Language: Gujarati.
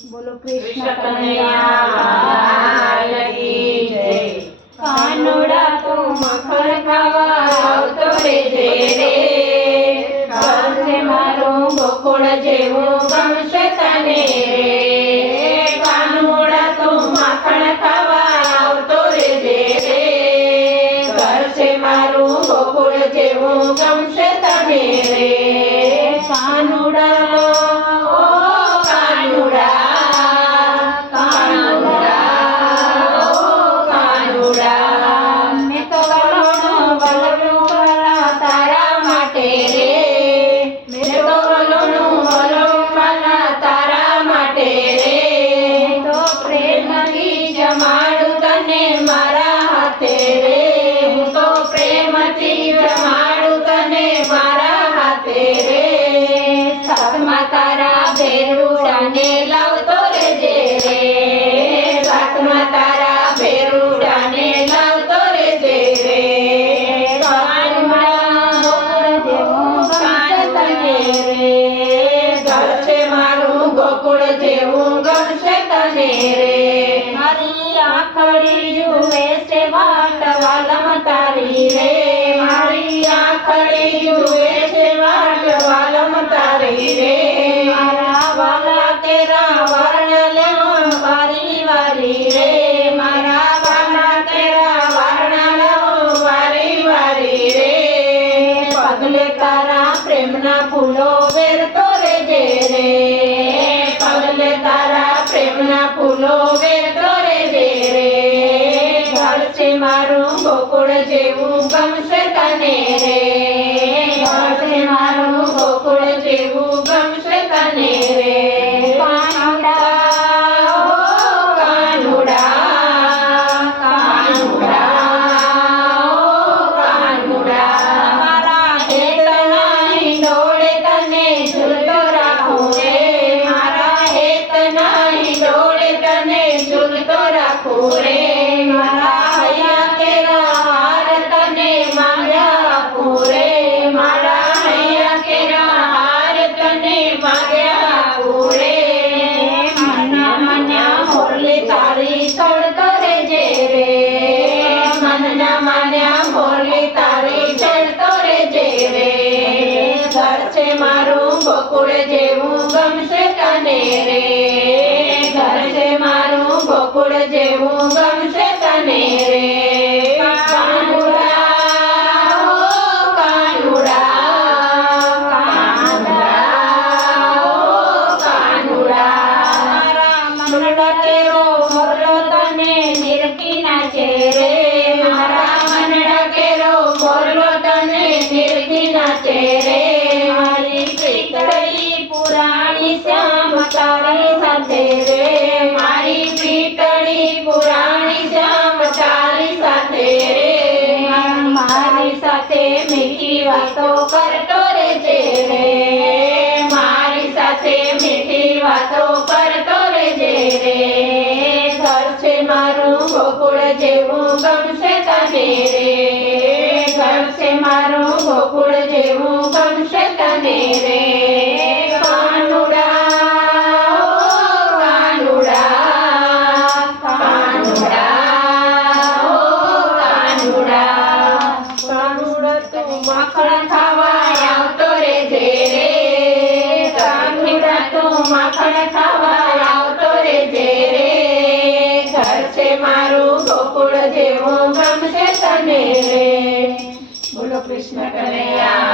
બોલો કૃષ્ણ કનૈયા લાલ કી જય। કાનુડા તું મખણ ખાવા આવતો રેજે રે, ઘર છે મારું ગોકુળ જેવું ગમશે તને રે। કાનુડા તું મખણ ખાવા આવતો રેજે રે, ઘર છે મારું ગોકુળ જેવું ગમશે તને રે। કાનુડા ફૂલો વેરતો રેજે રે, પગલે તારા પ્રેમના ફૂલો વેરતો રેજે રે। ઘર છે મારું ગોકુળ જેવું ગમશે તને રે, ઘર છે મારું ગોકુળ જેવું ગમશે તને રે। ગોકુળ જેવું ગમશે તને રે, ઘર છે મારું ગોકુળ જેવું ગમશે તને રે। વાતો કરતો રેજે રે, મારી સાથે મીઠી વાતો કરતો રેજે રે। ઘર છે મારું ગોકુળ જેવું ગમશે તને રે, ઘર છે મારું ગોકુળ જેવું ગમશે તને રે। માખણ ખાવા આવતો રેજે રે, ઘર છે મારું ગોકુળ જેવું ગમશે તને રે। બોલો કૃષ્ણ કનૈયા।